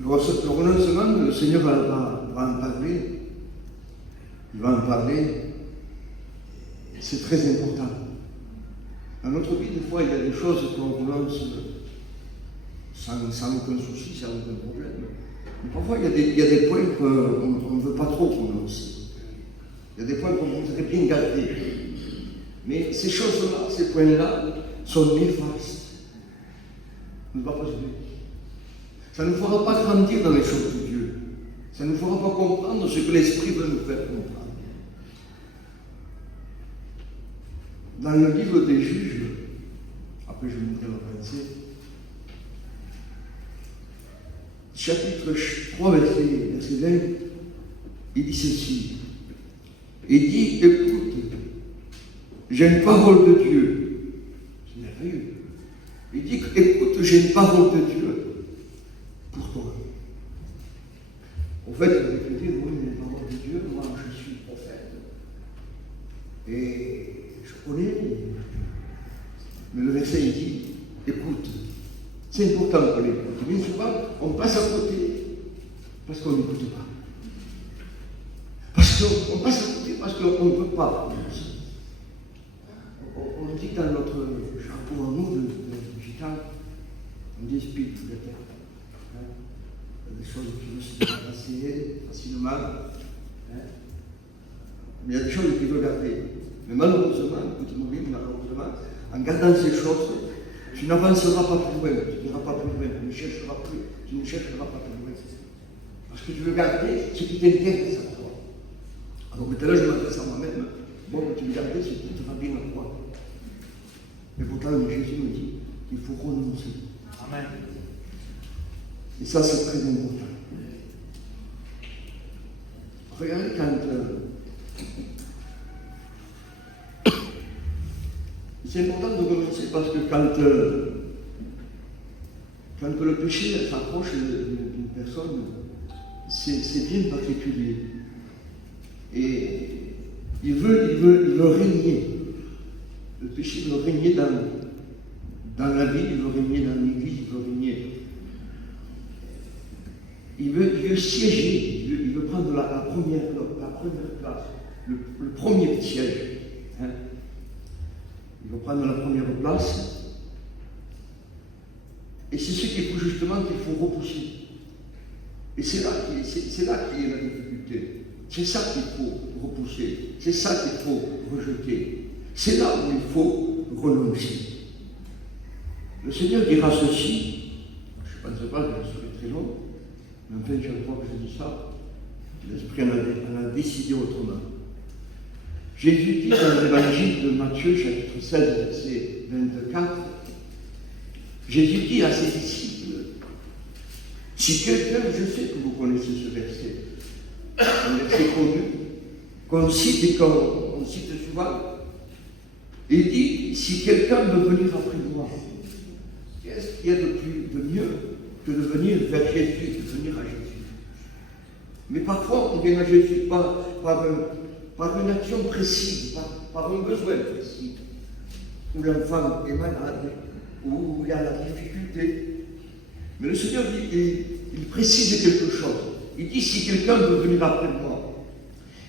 Le renoncement, le Seigneur va en parler. Il va en parler. C'est très important. Dans notre vie, des fois, il y a des choses qu'on renonce sans aucun souci, sans aucun problème. Mais parfois, il y a des points qu'on ne veut pas trop renoncer. Il y a des points qu'on voudrait bien garder. Mais ces choses-là, ces points-là, sont néfastes. Ça ne va pas se faire. Ça ne nous fera pas grandir dans les choses de Dieu. Ça ne nous fera pas comprendre ce que l'Esprit veut nous faire comprendre. Dans le livre des Juges, après je vous montrerai la pensée, chapitre 3, verset 20, il dit ceci. Il dit, écoute, j'ai une parole de Dieu. C'est merveilleux. Il dit, écoute, j'ai une parole de Dieu pour toi. En fait, vous pouvez dire, oui, mais la parole de Dieu, moi je suis prophète. Et je connais. Mais le verset, il dit, écoute. C'est important qu'on écoute. Bien souvent, on passe à côté parce qu'on n'écoute pas. On passe à côté parce qu'on ne veut pas. On dit dans notre chapeau à nous de digital, on dit speed de la terre. Il y a des choses qui veulent se passer facilement. Mais il y a des choses qui veulent garder. Mais malheureusement, malheureusement, en gardant ces choses, tu n'avanceras pas plus loin, tu n'iras pas plus loin, tu ne chercheras pas plus loin. Parce que tu veux garder ce qui t'intéresse à toi. Alors maintenant, je m'adresse à moi-même. Bon, tu veux garder ce qui te va bien à toi. Et pourtant, Jésus nous dit qu'il faut renoncer. Amen. Et ça, c'est très important. Regardez quand... c'est important de renoncer parce que quand le péché s'approche d'une personne, c'est bien particulier. Et il veut régner. Le péché veut régner dans la vie, il veut régner dans l'église, il veut régner. Il veut siéger, il veut prendre la première place, le premier siège. Hein? Il veut prendre la première place. Et c'est ce qu'il faut justement qu'il faut repousser. Et c'est là qui est la difficulté. C'est ça qu'il faut repousser. C'est ça qu'il faut rejeter. C'est là où il faut renoncer. Le Seigneur dira ceci. Je ne pense pas que ce serait très long. Mais enfin, chaque fois que je dis ça, l'Esprit en a décidé autrement. Jésus dit dans l'évangile de Matthieu, chapitre 16, verset 24, Jésus dit à ses disciples, si quelqu'un, je sais que vous connaissez ce verset, un verset connu, qu'on cite et qu'on cite souvent, il dit, si quelqu'un veut venir après moi, qu'est-ce qu'il y a de mieux que de venir vers Jésus, de venir à Jésus? Mais parfois, on vient à Jésus par une action précise, par un besoin précis, où l'enfant est malade, où il y a la difficulté. Mais le Seigneur dit, il précise quelque chose. Il dit, si quelqu'un veut venir après moi,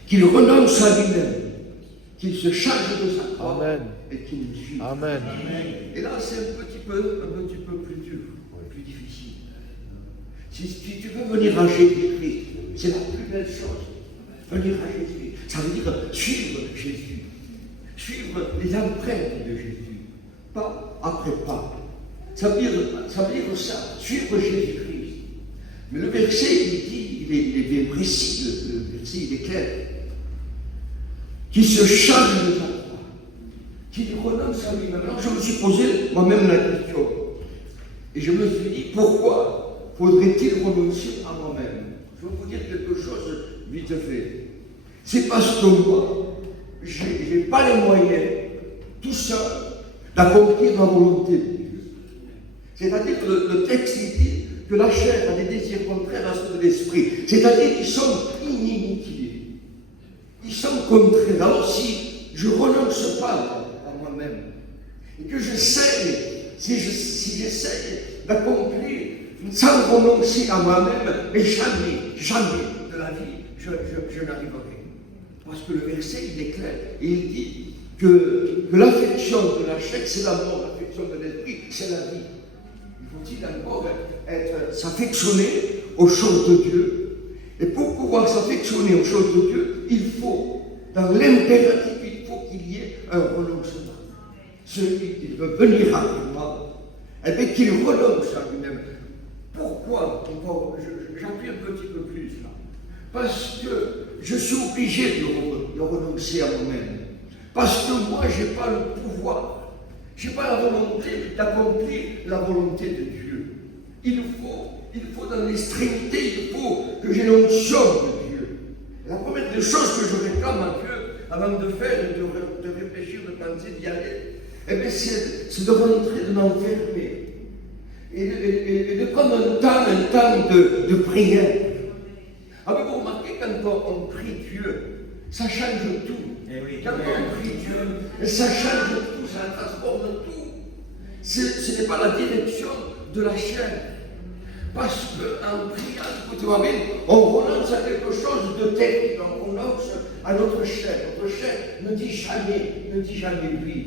qu'il renonce à lui-même, qu'il se charge de sa croix, Amen. Et qu'il me suive. Amen. Et là, c'est un petit peu plus dur, plus difficile. Si tu veux venir à Jésus-Christ, c'est la plus belle chose. Venir à Jésus, ça veut dire suivre Jésus, suivre les empreintes de Jésus, pas après pas. Ça veut dire ça, suivre Jésus-Christ. Mais le verset, il dit, il est bien précis, le verset, il est clair. Qui se charge de sa croix, qui renonce à lui-même. Alors je me suis posé moi-même la question. Et je me suis dit, pourquoi faudrait-il renoncer à moi-même? Je vais vous dire quelque chose vite fait. C'est parce que moi, je n'ai pas les moyens, tout seul, d'accomplir ma volonté de Dieu. C'est-à-dire que le texte il dit que la chair a des désirs contraires à ceux de l'esprit. C'est-à-dire qu'ils sont inimitiés. Ils sont contraires. Alors si je ne renonce pas à moi-même, et que j'essaye, si j'essaye d'accomplir sans renoncer à moi-même, mais jamais, jamais de la vie, je n'arriverai. Parce que le verset, il est clair, et il dit que l'affection de la chair, c'est la mort, l'affection de l'esprit, c'est la vie. Il faut-il encore s'affectionner aux choses de Dieu. Et pour pouvoir s'affectionner aux choses de Dieu, il faut, dans l'impératif, il faut qu'il y ait un renoncement. Celui qui veut venir après moi, eh bien qu'il renonce à lui-même. Pourquoi? J'appuie un petit peu plus là. Parce que je suis obligé de renoncer à moi-même. Parce que moi, je n'ai pas le pouvoir. Je n'ai pas la volonté d'accomplir la volonté de Dieu. Il faut dans l'extrémité, il faut que j'ai l'onction de Dieu. La première des choses que je réclame à Dieu, avant de faire, de réfléchir, de penser, d'y aller, eh bien, c'est de rentrer, de m'enfermer. Et de prendre un temps de prière. Avez-vous remarqué, quand on prie Dieu, ça change tout. Quand on prie Dieu, ça change tout, ça transforme tout. Ce n'est pas la direction de la chair. Parce qu'en priant, écoutez-moi bien, on renonce à quelque chose de terrible, on renonce à notre chair. Notre chair ne dit jamais oui.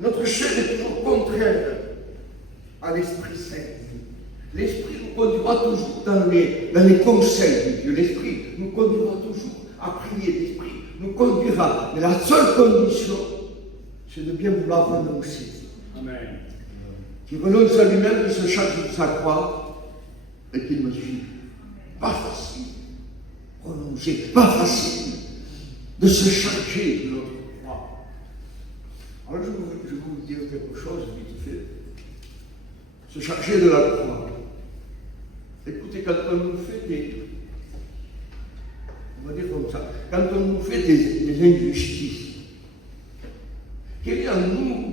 Notre chair est toujours contraire à l'Esprit Saint. L'Esprit nous conduira toujours dans les conseils de Dieu. L'Esprit nous conduira toujours à prier. L'Esprit nous conduira. Mais la seule condition, c'est de bien vouloir renoncer. Amen. Qui renonce à lui-même, qui se charge de sa croix et qu'il me suit. Pas facile. Renoncer, pas facile de se charger de notre croix. Alors je vais vous dire quelque chose vite fait. Se charger de la croix. Écoutez, quand on nous fait on va dire comme ça, quand on nous fait des injustices, quelle est en nous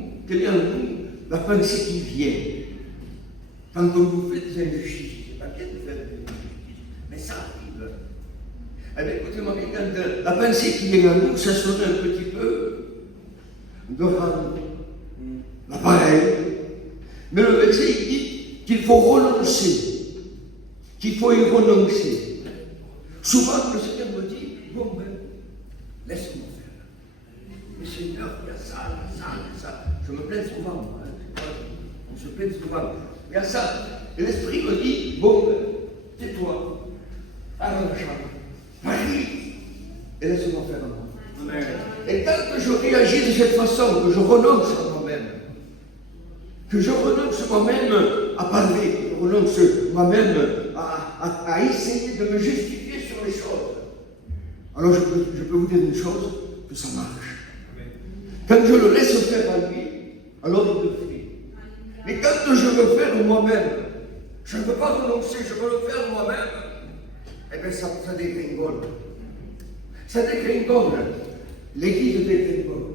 la pensée qui vient quand on nous fait des injustices? C'est pas bien de faire des injustices, mais ça arrive. Eh bien, écoutez-moi bien, quand la pensée qui vient en nous, ça serait un petit peu de rendre l'appareil. Mais le verset, il dit qu'il faut renoncer, qu'il faut y renoncer. Souvent, le Seigneur me dit, bon, ben, laisse-moi faire. Mais Seigneur, il y a ça. Je me plains souvent, moi. On se plaint souvent. Il y a ça. Et l'Esprit me dit, bon, ben, tais-toi, allons dans la chambre, marie, et laisse-moi faire moi. Amen. Et quand je réagis de cette façon, que je renonce à moi-même, à parler, que je renonce moi-même à essayer de me justifier sur les choses, alors je peux vous dire une chose, que ça marche. Quand je le laisse faire à lui, alors il le fait. Mais quand je veux faire moi-même, je ne veux pas renoncer, je veux le faire moi-même, eh bien ça dégringole. Ça dégringole. L'Église dégringole.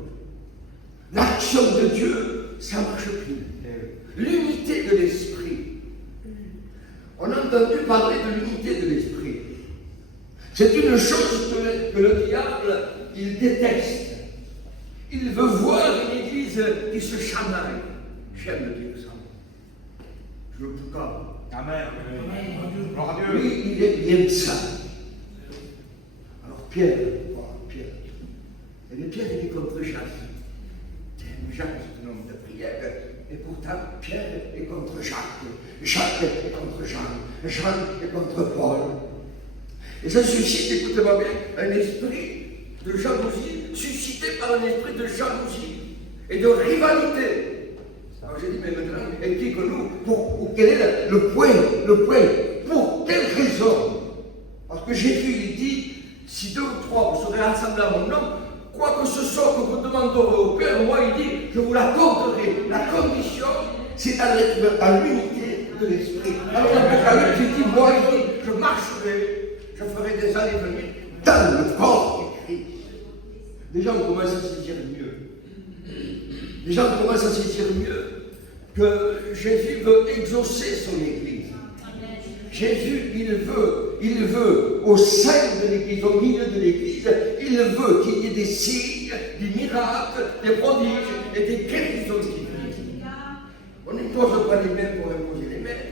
L'action de Dieu, ça ne marche plus. L'unité de l'esprit. On a entendu parler de l'unité de l'esprit. C'est une chose que le diable, il déteste. Il veut voir une église qui se chamaille. J'aime dire ça. Je le proclame. Amen. Lui, il aime ça. Alors Pierre. Et Pierre, il est contre Jacques. Jacques, c'est un homme de prière. Et pourtant, Pierre est contre Jacques. Jacques est contre Jean. Jean est contre Paul. Et ça suscite, écoutez-moi bien, un esprit de jalousie, suscité par un esprit de jalousie et de rivalité. Alors j'ai dit, mais maintenant, explique-nous, quel est le point, pour quelle raison? Parce que Jésus, il dit, si 2 ou 3 vous serez rassemblés à mon nom, quoi que ce soit que vous demanderez au Père, moi, il dit, je vous l'accorderai. La condition, c'est dans l'unité de l'esprit. Alors l'Apocalypse, il dit, moi, il dit, je marcherai, je ferai des allées-venues dans le corps du Christ. Déjà, on commence à saisir mieux que Jésus veut exaucer son Église. Jésus, il veut, au sein de l'Église, au milieu de l'Église, il veut qu'il y ait des signes, des miracles, des prodiges et des guérisons divines. On ne pose pas les mains pour imposer les mains.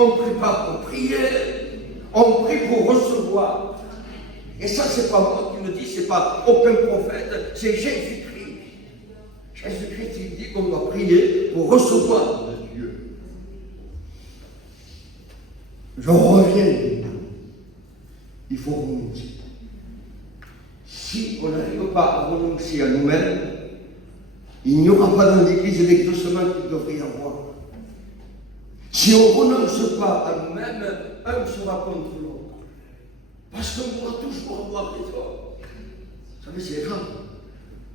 On ne prie pas pour prier, on prie pour recevoir. Et ça, c'est pas moi qui le dis, c'est pas aucun prophète, c'est Jésus-Christ. Jésus-Christ, il dit qu'on doit prier pour recevoir de Dieu. Je reviens. Il faut renoncer. Si on n'arrive pas à renoncer à nous-mêmes, il n'y aura pas dans l'Église l'exaucement qu'il devrait y avoir. Si on ne renonce pas à nous-mêmes, un sera contre l'autre. Parce qu'on pourra toujours avoir raison. Vous savez, c'est grave.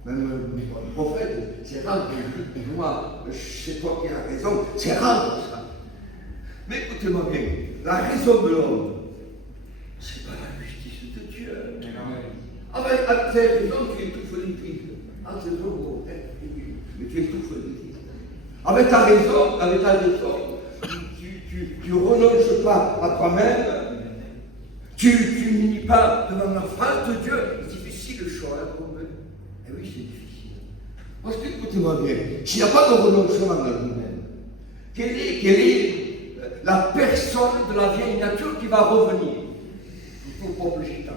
Même le prophète, c'est grave. Moi, c'est toi qui as raison. C'est grave, ça. Mais écoutez-moi bien, la raison de l'homme, c'est pas la justice de Dieu. Avec tes raisons, tu étouffes l'Église. Ah, c'est drôle, mais tu étouffes l'Église. Avec ta raison, tu renonces pas à toi-même, tu n'unis pas devant la face de Dieu. C'est difficile le choix, pour eux. Eh oui, c'est difficile. Parce que, écoutez-moi bien, s'il n'y a pas de renoncement à nous-mêmes, quelle est la personne de la vieille nature qui va revenir au peuple gitan?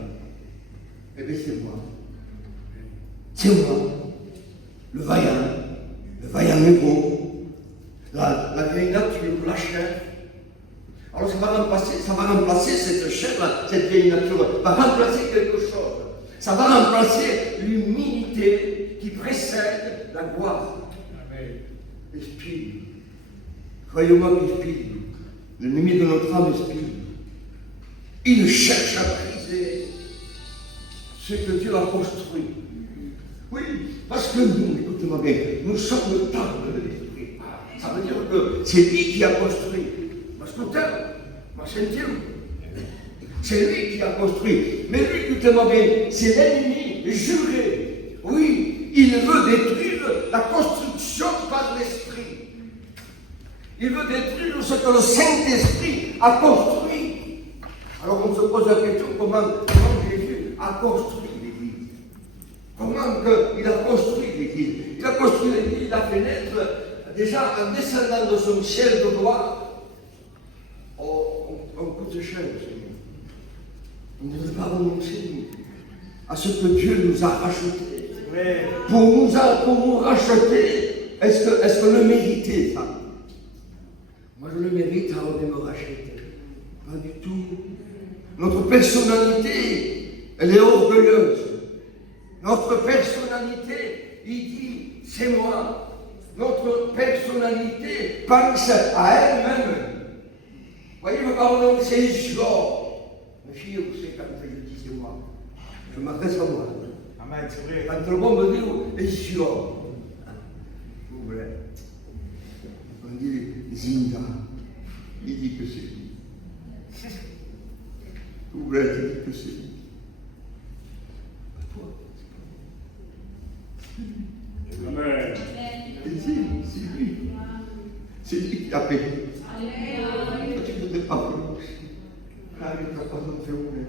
Eh bien, c'est moi. C'est moi, le vaillant héros, la vieille nature, la chair. Alors ça va remplacer cette chair, cette vieille nature, va remplacer quelque chose. Ça va remplacer l'humilité qui précède la gloire. L'esprit. Croyez-moi l'esprit. L'ennemi de notre âme esprit. Il cherche à briser ce que Dieu a construit. Oui, parce que nous, écoutez-moi bien, nous sommes le temple de l'esprit. Ça veut dire que c'est lui qui a construit. Ma Saint-Dieu. C'est lui qui a construit. Mais lui, écoutez-moi bien, c'est l'ennemi juré. Oui, il veut détruire la construction par l'esprit. Il veut détruire ce que le Saint-Esprit a construit. Alors on se pose la question, comment Jésus a construit l'Église? Comment il a construit l'Église? Il a construit l'Église, il a fait naître, déjà en descendant de son ciel de gloire. On coûte cher, Seigneur. On ne devrait pas renoncer à ce que Dieu nous a racheté. Pour nous racheter, est-ce que le mériter, ça? Moi, je le mérite avant de me racheter. Pas du tout. Notre personnalité, elle est orgueilleuse. Notre personnalité, il dit, c'est moi. Notre personnalité pense à elle-même. Vous voyez, me parlons, c'est genre. Ma fille, vous savez, quand je dis c'est moi, je m'adresse à moi. Amen, c'est vrai. Quand le monde me dit, c'est genre. Vous voulez. On dit Zinda. Il dit que c'est lui. Vous voulez, il dit que c'est lui. Pas toi. Amen. C'est lui. C'est lui qui a payé. Tu ne devrais pas prononcer. Car il ne t'a pas fait une.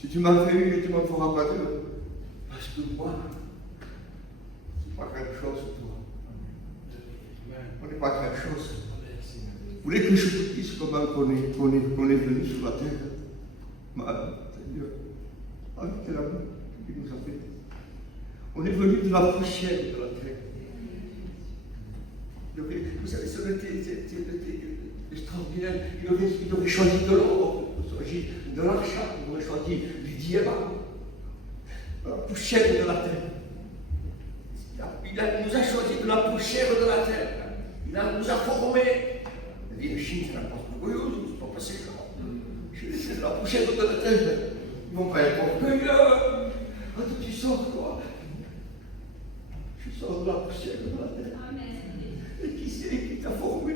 Si tu m'as fait une, tu ne m'en feras pas deux. Parce que moi, c'est pas quelque chose, toi. On n'est pas quelque chose. Vous voulez que je vous dise comment on est venu sur la terre? Seigneur, avec l'amour qu'il nous a fait. On est venu de la poussière de la terre. Vous savez, ça aurait été extraordinaire. Il aurait choisi de l'or, il aurait choisi de l'argent, il aurait choisi du diamant, la poussière de la terre. Il nous a choisi de la poussière de la terre. Il nous a formés. Il dit, mais Chine, c'est la porte de Goyou, c'est pas passé là. C'est la poussière de la terre. Ils vont pas être orgueilleux. Quand tu sors, quoi? Tu sors de la poussière de la terre. Et qui c'est qui t'a formé?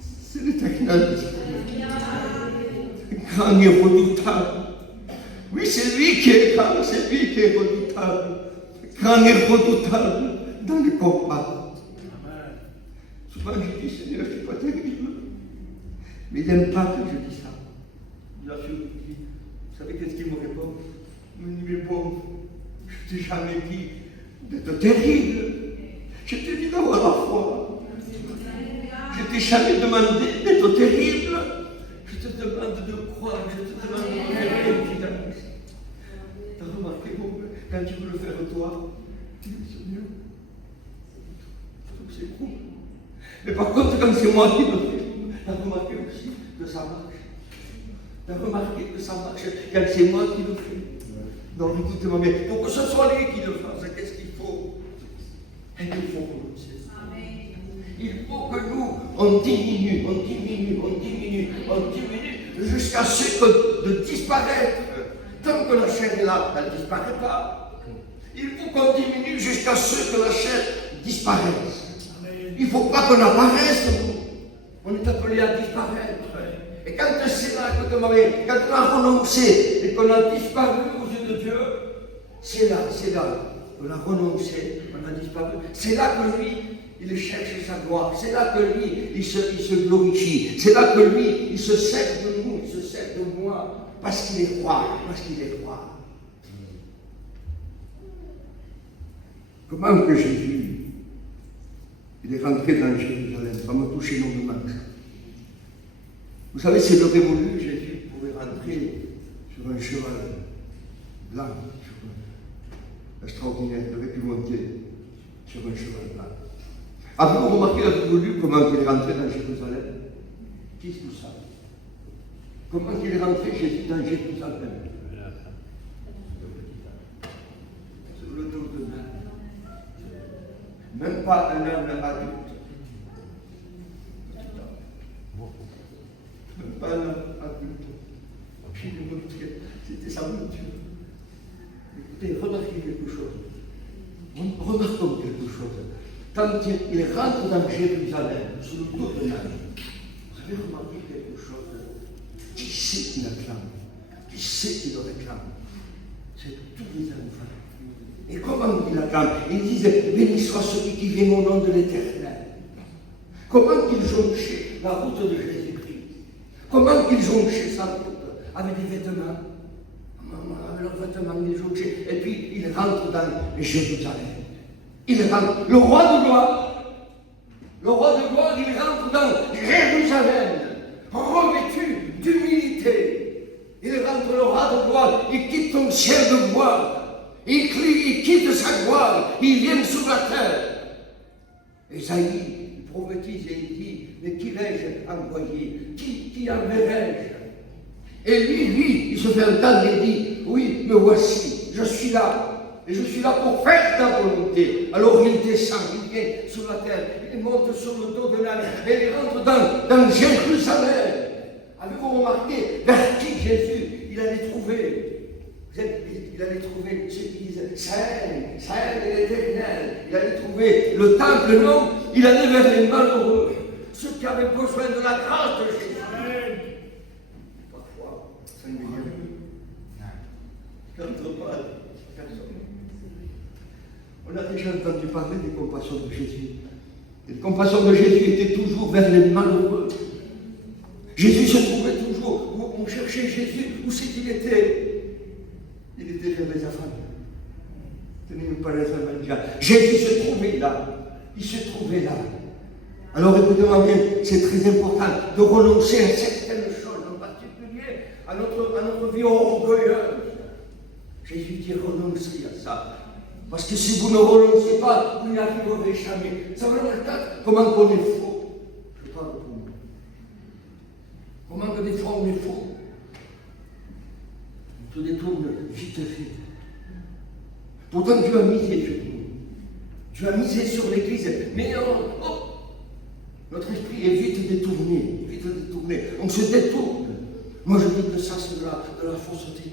C'est l'Éternel. Grand et redoutable. Oui, c'est lui qui est grand, c'est lui qui est redoutable. Grand et redoutable dans les combats. Souvent je dis, Seigneur, je ne suis pas terrible. Mais il n'aime pas que je dise ça. Il a su, vous savez qu'est-ce qu'il me répond? Il me dit, mais bon, je ne t'ai jamais dit d'être terrible. Je t'ai dit d'avoir la foi. Je ne t'ai jamais demandé être terrible, je te demande de croire, je te demande de faire évidence. Tu as remarqué, mon père, quand tu veux le faire toi, tu dis, Seigneur, c'est cool. Mais par contre, quand c'est moi qui le fais, tu as remarqué aussi que ça marche. Tu as remarqué que ça marche quand c'est moi qui le fais. Donc écoute-moi, mais pour que ce soit lui qui le fasse, qu'est-ce qu'il faut? Et il faut renoncer. Il faut que nous, on diminue, jusqu'à ce que de disparaître. Tant que la chair est là, elle ne disparaît pas. Il faut qu'on diminue jusqu'à ce que la chair disparaisse. Il ne faut pas qu'on apparaisse, nous. On est appelé à disparaître. Et quand c'est là, écoute-moi, quand on a renoncé et qu'on a disparu aux yeux de Dieu, c'est là, on a renoncé, on a disparu. C'est là que lui, il cherche sa gloire. C'est là que lui, il se glorifie. C'est là que lui, il se sert de nous, il se sert de moi, parce qu'il est roi, Comment que Jésus, il est rentré dans Jérusalem, ça m'a touché énormément. Vous savez, c'est le révolu, Jésus pouvait rentrer sur un cheval blanc, extraordinaire, il aurait pu monter sur un cheval blanc. Avez-vous remarqué le révolu, comment il est rentré dans Jérusalem? Qui tout ça? Comment il est rentré Jésus dans Jérusalem? Sur le dos de l'âne. Même pas un homme adulte. Même pas un homme adulte. C'était sa monture. Écoutez, remarquez quelque chose. Remarquons quelque chose. Quand il rentre dans Jérusalem, sur le dos de l'âne, vous avez remarqué quelque chose? Qui c'est qui l'acclame? Qui c'est qui le réclame? C'est tous les enfants. Et comment il l'acclame? Il disait, béni soit celui qui vient au nom de l'Éternel. Comment il jonchait la route de Jésus-Christ? Comment il jonchait sa route? Avec des vêtements. Avec leurs vêtements, il jonchait. Et puis il rentre dans Jérusalem. Il rentre. Le roi de gloire, il rentre dans Jérusalem, revêtu d'humilité. Il rentre, le roi de gloire, il quitte son ciel de gloire. Il quitte sa gloire, il vient sur la terre. Esaïe, il prophétise et il dit, mais qui vais-je envoyer? Qui enverrai-je? Et lui, il se fait entendre et dit, oui, me voici, je suis là. Et je suis là pour faire ta volonté. Alors il descend, il vient sur la terre, il monte sur le dos de l'âne, et il rentre dans Jérusalem. Avez-vous remarqué vers qui Jésus, il allait trouver? Il allait trouver ceux qui disaient Saint et l'Éternel. Il allait trouver le temple, non. Il allait vers les malheureux, ceux qui avaient besoin de la grâce de Jésus. Parfois, ça ne vient plus. Quand on parle, personne. On a déjà entendu parler des compassions de Jésus. Les compassions de Jésus étaient toujours vers les malheureux. Jésus se trouvait toujours, on cherchait Jésus, où c'est qu'il était? Il était vers les affamés. Tenez pas les affamés. Jésus se trouvait là. Il se trouvait là. Alors écoutez-moi bien, c'est très important de renoncer à certaines choses, en particulier à notre vie orgueilleuse. Jésus dit renoncez à ça. Parce que si vous ne renoncez pas, vous n'y arriverez jamais. Ça veut dire comment on est faux. Je parle pour moi. Comment que des fois on est faux. On se détourne vite fait. Pourtant Dieu a misé sur nous. Dieu a misé sur l'Église. Mais notre esprit est vite détourné. On se détourne. Moi je dis que ça c'est de la fausseté.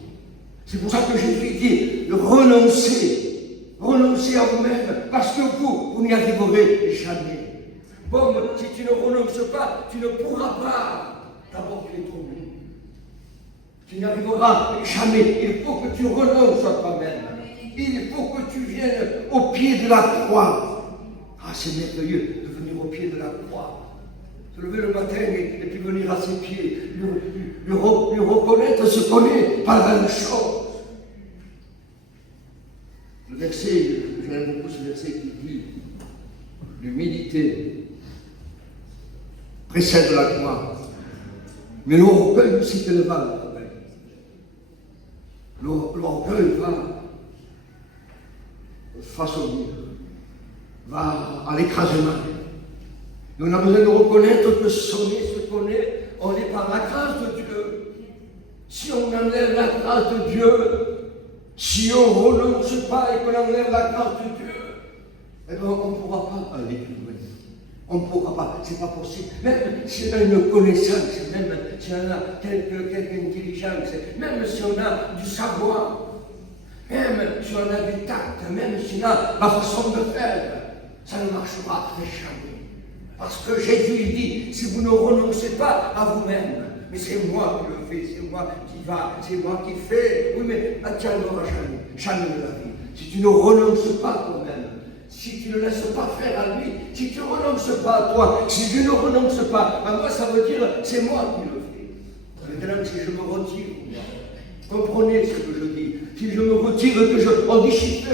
C'est pour ça que Jésus dit renoncez. Renoncez à vous-même, parce que vous n'y arriverez jamais. Bon, si tu ne renonces pas, tu ne pourras pas t'apporter ton but. Tu n'y arriveras jamais. Il faut que tu renonces à toi-même. Il faut que tu viennes au pied de la croix. Ah, c'est merveilleux de venir au pied de la croix. Se lever le matin et puis venir à ses pieds, lui reconnaître ce qu'on est, pas la même chose. Le verset, j'aime beaucoup ce verset qui dit l'humilité précède la gloire. Mais l'orgueil aussi t'éleva. L'orgueil va façonner, va à l'écrasement. Et on a besoin de reconnaître que sonner se connaît, on est par la grâce de Dieu. Si on enlève la grâce de Dieu, si on ne renonce pas et qu'on enlève la grâce de Dieu, eh bien on ne pourra pas aller plus loin. On ne pourra pas, c'est pas possible. Même si on a une connaissance, même si on a quelque intelligence, même si on a du savoir, même si on a du tact, même si on a la façon de faire, ça ne marchera jamais. Parce que Jésus il dit, si vous ne renoncez pas à vous-même, mais c'est moi qui le fais, c'est moi qui va, c'est moi qui fais. Oui, mais tu n'arriveras jamais de la vie. Si tu ne renonces pas à toi-même, si tu ne laisses pas faire à lui, si tu ne renonces pas à toi, si je ne renonce pas à moi, ça veut dire c'est moi qui le fais. Maintenant, si je me retire, comprenez ce que je dis. Si je me retire, on dit chiffre.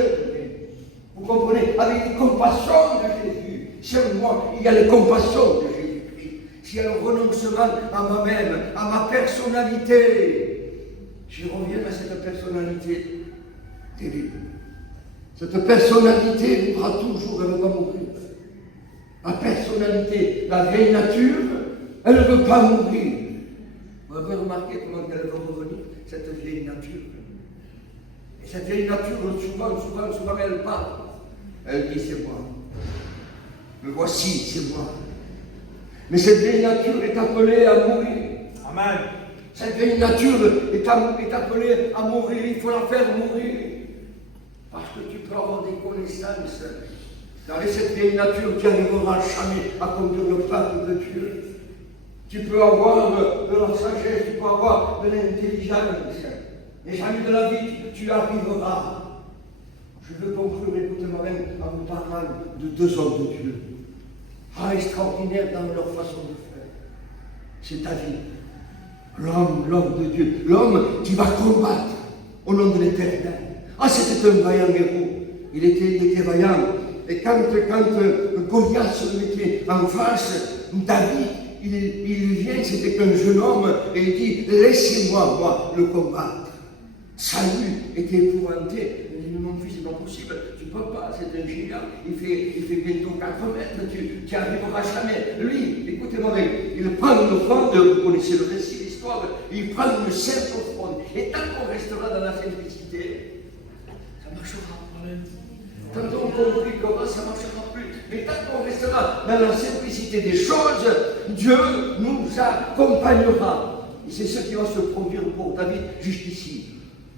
Vous comprenez? Avec les compassions de Jésus. Sur moi, il y a les compassions de Jésus-Christ. S'il y a le renoncement à moi-même, à ma personnalité, je reviens à cette personnalité terrible. Cette personnalité vivra toujours, elle ne va pas mourir. La personnalité, la vieille nature, elle ne veut pas mourir. Vous avez remarqué comment elle va revenir, cette vieille nature. Et cette vieille nature, souvent, elle parle. Elle dit, c'est moi. Me voici, c'est moi. Mais cette vieille nature est appelée à mourir. Amen. Cette vieille nature est appelée à mourir. Il faut la faire mourir. Parce que tu peux avoir des connaissances. Avec cette vieille nature, tu n'arriveras jamais à conduire le peuple de Dieu. Tu peux avoir de la sagesse, tu peux avoir de l'intelligence. Mais jamais de la vie, tu arriveras. Je veux conclure, écoutez-moi même, en vous parlant de deux hommes de Dieu. Extraordinaires dans leur façon de faire. C'est David, l'homme de Dieu, l'homme qui va combattre au nom de l'Éternel. C'était un vaillant héros. Il était vaillant. Et quand Goliath se mettait en face, David, il vient, c'était qu'un jeune homme, et il dit, laissez-moi, moi, le combattre. Saül était épouvanté. Il dit, mon fils, c'est pas possible, tu ne peux pas, c'est un géant, il fait bientôt 4 mètres, tu n'y arriveras jamais. Lui, écoutez-moi bien, il prend une fronde, vous connaissez le récit, l'histoire, il prend une simple fronde, et tant qu'on restera dans la simplicité, ça marchera. Quand on compliquera, ça ne marchera plus. Mais tant qu'on restera dans la simplicité des choses, Dieu nous accompagnera. Et c'est ce qui va se produire pour David jusqu'ici.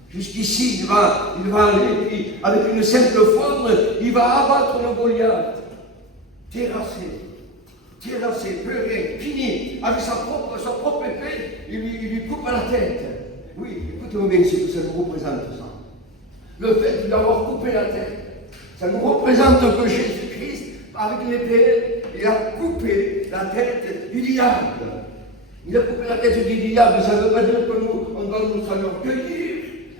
Jusqu'ici, il va aller, puis avec une simple forme, il va abattre le Goliath. Terrassé, peuré, fini, avec sa propre épée, il lui coupe la tête. Oui, écoutez-moi bien ce que ça nous représente, ça. Le fait d'avoir coupé la tête, ça nous représente que Jésus-Christ, avec l'épée, il a coupé la tête du diable. Il a coupé la tête du diable, ça ne veut pas dire que nous, on doit nous enorgueillir.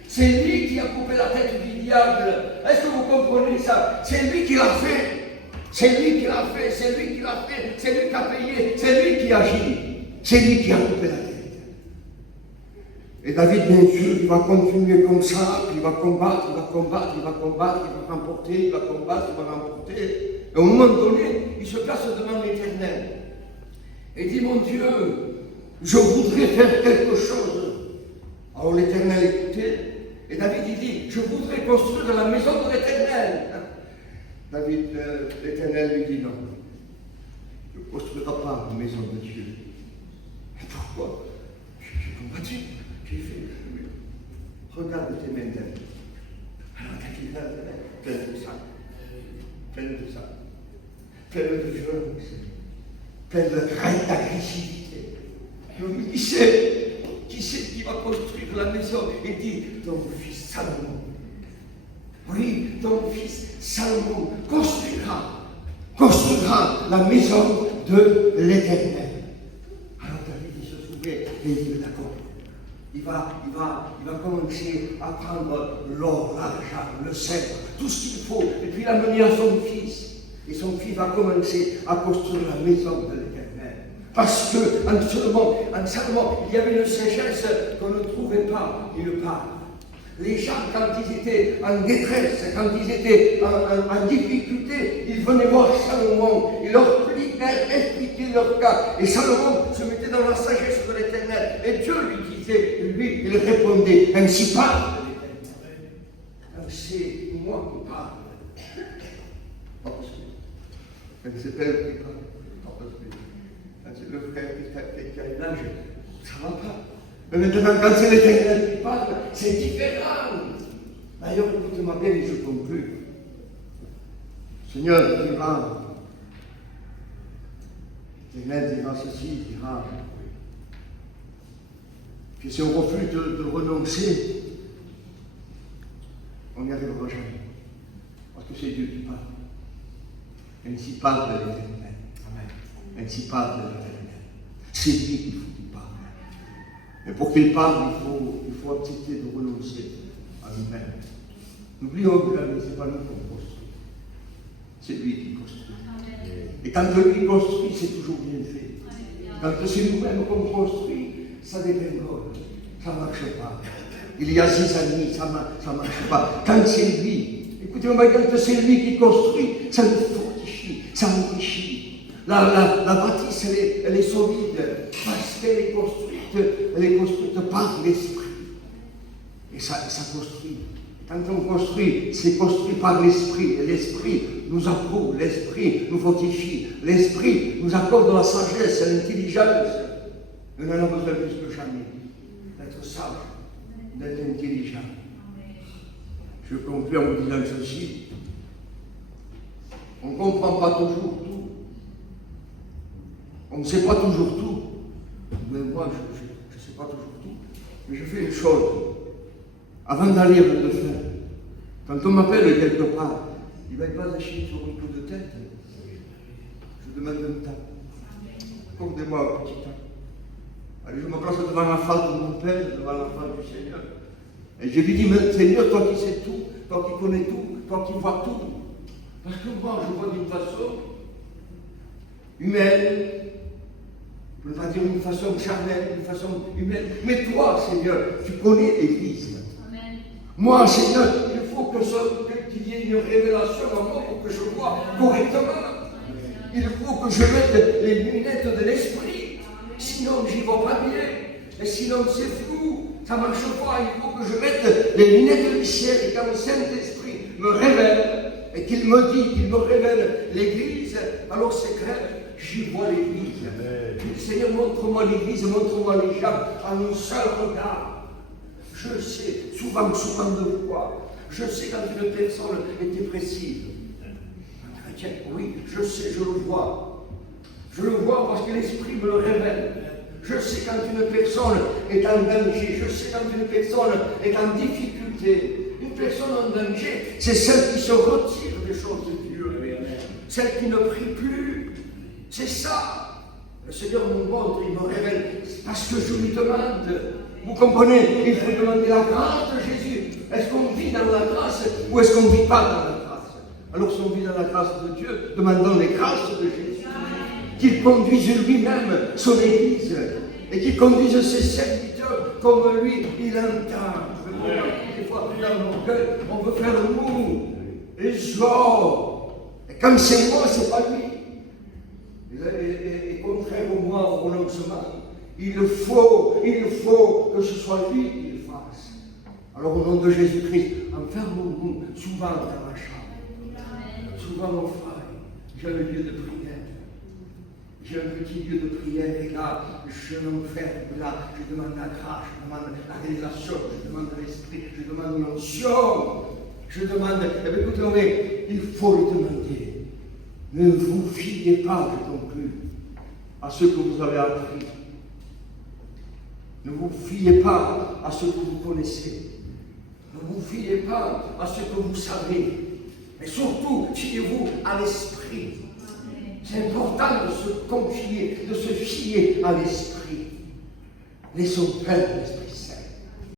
C'est lui qui a coupé la tête du diable. Est-ce que vous comprenez ça? C'est lui qui l'a fait. C'est lui qui l'a fait, c'est lui qui l'a fait, c'est lui qui a payé, c'est lui qui agit. C'est lui qui a coupé la tête. Et David, bien sûr, il va continuer comme ça, il va combattre, il va remporter, il va combattre, il va remporter. Et au moment donné, il se place devant l'Éternel. Et dit, mon Dieu, je voudrais faire quelque chose. Alors l'Éternel écoutait, et David il dit, je voudrais construire la maison de l'Éternel. David, l'Éternel lui dit, non, tu ne construiras pas la maison de Dieu. Et pourquoi? J'ai combattu. J'ai fait, regarde tes mains, David. Alors, David, pleine de ça, pleine de violence, pleine de grande agressivité. Qui c'est qui va construire la maison? Et dit, ton fils Salomon. Oui, ton fils Salomon construira la maison de l'Éternel. Alors, David, il se souvient, et il dit, d'accord. Il va commencer à prendre l'or, l'argent, le sel, tout ce qu'il faut, et puis l'amener à son fils. Et son fils va commencer à construire la maison de l'Éternel. Parce que en Salomon, il y avait une sagesse qu'on ne trouvait pas nulle part. Les gens, quand ils étaient en détresse, quand ils étaient en difficulté, ils venaient voir Salomon. Il leur expliquait leur cas. Et Salomon se mettait dans la sagesse de l'Éternel. Et Dieu lui disait, lui, il répondait, ainsi parle l'Éternel. C'est moi qui parle. C'est elle qui parle. C'est le frère qui a l'âge, ça ne va pas. Mais maintenant, quand c'est l'Éternel qui parle, c'est différent. D'ailleurs, écoutez-moi bien et je conclue. Seigneur dira, l'Éternel dira ceci, dira que si on refuse de renoncer, on n'y arrivera jamais. Parce que c'est Dieu qui parle. Ainsi parle l'Éternel. Ainsi parle l'Éternel. C'est lui qu'il faut qu'il parle. Mais pour qu'il parle, il faut accepter de renoncer à nous-mêmes. N'oublions que ce n'est pas nous qui construit. C'est lui qui construit. Et quand lui construit, c'est toujours bien fait. Quand c'est nous-mêmes qu'on construit, ça dégringole. Ça ne marche pas. Il y a 6 années, ça ne marche pas. Quand c'est lui, écoutez-moi, quand c'est lui qui construit, ça nous fortifie, ça nous enrichit. La bâtisse, elle est solide parce qu'elle est construite par l'Esprit. Et ça construit. Quand on construit, c'est construit par l'Esprit. Et l'Esprit nous approuve, l'Esprit nous fortifie, l'Esprit nous accorde la sagesse, l'intelligence. On en a besoin plus que jamais d'être sage, d'être intelligent. Je conclue en vous disant ceci. On ne comprend pas toujours tout. On ne sait pas toujours tout. Mais moi, je ne sais pas toujours tout. Mais je fais une chose. Avant d'aller le faire, quand on m'appelle quelque part, il ne va pas lâcher sur un coup de tête. Je demande un temps. Accordez-moi un petit temps. Allez, je me place devant la face de mon Père, devant la face du Seigneur. Et je lui dis, mais Seigneur, toi qui sais tout, toi qui connais tout, toi qui vois tout. Parce que moi, je vois d'une façon humaine. Je ne veux pas dire d'une façon charnelle, d'une façon humaine. Mais toi, Seigneur, tu connais l'Église. Amen. Moi, Seigneur, il faut qu'il y ait une révélation en moi pour que je vois correctement. Il faut que je mette les lunettes de l'Esprit. Sinon, j'y vois pas bien. Et sinon, c'est flou. Ça ne marche pas. Il faut que je mette les lunettes du ciel. Et quand le Saint-Esprit me révèle, et qu'il me dit, qu'il me révèle l'Église, alors c'est clair. J'y vois l'Église. Seigneur, montre-moi l'Église, montre-moi les gens en un seul regard. Je sais, souvent de fois, je sais quand une personne est dépressive. Un chrétien, oui, je sais, je le vois. Je le vois parce que l'Esprit me le révèle. Je sais quand une personne est en danger. Je sais quand une personne est en difficulté. Une personne en danger, c'est celle qui se retire des choses de Dieu. Celle qui ne prie plus. C'est ça. Le Seigneur me montre, il me révèle. Parce que je lui demande. Vous comprenez? Il faut demander la grâce de Jésus. Est-ce qu'on vit dans la grâce ou est-ce qu'on ne vit pas dans la grâce? Alors si on vit dans la grâce de Dieu, demandons les grâces de Jésus. Qu'il conduise lui-même son Église. Et qu'il conduise ses serviteurs comme lui, il entend. Des fois, dans mon cœur, on veut faire le mou. Et genre. Et comme c'est moi, c'est pas lui. Et contraire au moi, au renoncement, il faut que ce soit lui qui le fasse. Alors au nom de Jésus-Christ, enfermons-nous souvent dans la chambre. Souvent on faille. J'ai un lieu de prière. J'ai un petit lieu de prière et là, je m'enferme là, je demande la grâce, je demande la révélation, je demande l'esprit, je demande l'onction. Je demande, écoutez, il faut le demander. Ne vous fiez pas, je conclue, à ce que vous avez appris. Ne vous fiez pas à ce que vous connaissez. Ne vous fiez pas à ce que vous savez. Mais surtout, fiez-vous à l'Esprit. C'est important de se confier, de se fier à l'Esprit. Laissons faire l'Esprit.